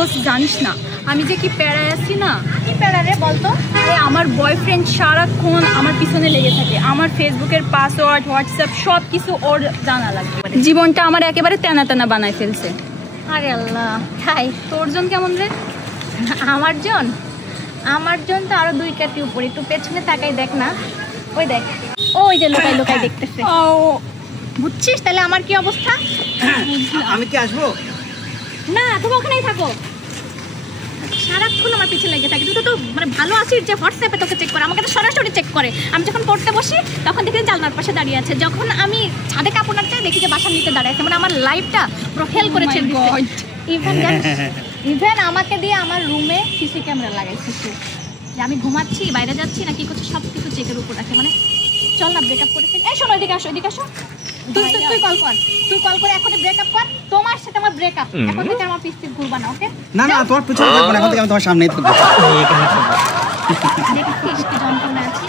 দোস্ত জানিস না আমি যে কি প্যারায় আছি না। কি প্যারা রে বলতো? আমার বয়ফ্রেন্ড সারাক্ষণ আমার পিছনে লেগে থাকে। আমার ফেসবুকের পাসওয়ার্ড, হোয়াটসঅ্যাপ সব কিছু ওর জানা লাগবে। জীবনটা আমার একেবারে তেনা তেনা বানায় ফেলছে। আরে আল্লাহ, তাই? তোর জন কেমন রে? আমার জন তো আরো 2 কাঠি উপরে। একটু পেছনে তাকাই দেখ না, ওই দেখ, ওই যে লোকাই লোকাই দেখতেছে। ও বুঝছিস তাহলে আমার কি অবস্থা? আমি কি আসবো? না, তুমি ওখানেই থাকো। সারাক্ষণ আমার পিছে লেগে থাকে। তুই তো মানে ভালো আছিস যে হোয়াটসঅ্যাপে তোকে চেক করে, আমাকে তো সরাসরি চেক করে। আমি যখন পড়তে বসি তখন দেখি জানলার পাশে দাঁড়িয়ে আছে, যখন আমি ছাদে কাপড় নাড়তে দেখি যে বাসার নিচে দাঁড়িয়ে আছে। মানে আমার লাইফটা পুরো ফেল করেছে। ইভেন আমাকে দিয়ে আমার রুমে সিসি ক্যামেরা লাগাইছে, যে আমি ঘুমাচ্ছি, বাইরে যাচ্ছি না কি করছি সব কিছু চেকের উপর রাখে। মানে চল না ব্রেকআপ করে ফেলি। এই শোনো, এদিকে আসো, এদিকে আসো। তুই কল করে এখনই ব্রেকআপ কর। তোমার সাথে আমার ব্রেকআপ। এখন থেকে আমার পিছ পিছ ঘুরবা না, ওকে? না না, তোমার পিছনে থাকবো না, এখন থেকে আমি তোমার সামনেই থাকবো। দেখছিস কি যন্ত্রণা আছে।